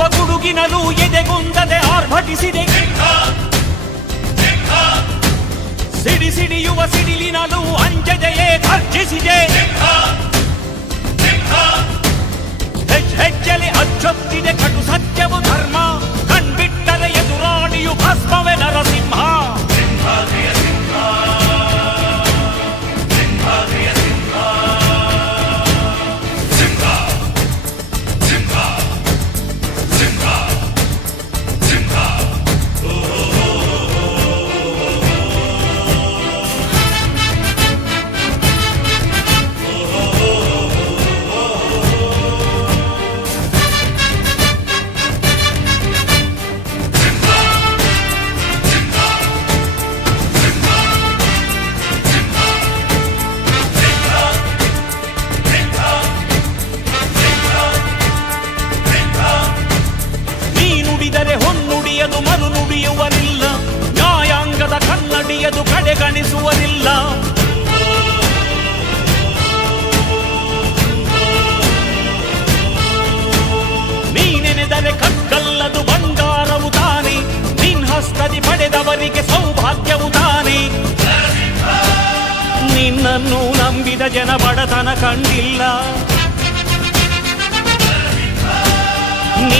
ಗುಡುಗುಡುವ ಗುಡುಗಿನಲ್ಲೂ ಎದೆಗುಂದದೆ ಆರ್ಭಟಿಸಿದೆ. ಸಿಡಿಸಿಡಿಯುವ ಸಿಡಿಲಿನಲ್ಲೂ ಅಂಜದೆಯೇ ಗರ್ಜಿಸಿದೆ. ಹೆಜ್ಜೆಲೆ ಅಚ್ಚೊತ್ತಿದೆ ಕಟು ಸತ್ಯವು ಧರ್ಮ, ಕಣ್ಬಿಟ್ಟರೆ ಎದುರಾಳಿಯು ಭಸ್ಮವೇ ನರಸಿಂಹ. ಹೊನ್ನುಡಿಯದು ಮರು ನುಡಿಯುವರಿಲ್ಲ, ನ್ಯಾಯಾಂಗದ ಕನ್ನಡಿಯದು ಕಡೆಗಣಿಸುವರಿಲ್ಲ. ನೀನೆನೆದರೆ ಕಕ್ಕಲ್ಲದು ಬಂಗಾರವು ತಾನೆ, ನಿನ್ ಹಸ್ತದಿ ಪಡೆದವರಿಗೆ ಸೌಭಾಗ್ಯವು ತಾನೆ. ನಿನ್ನನ್ನು ನಂಬಿದ ಜನ ಬಡತನ ಕಂಡಿಲ್ಲ, ನೀ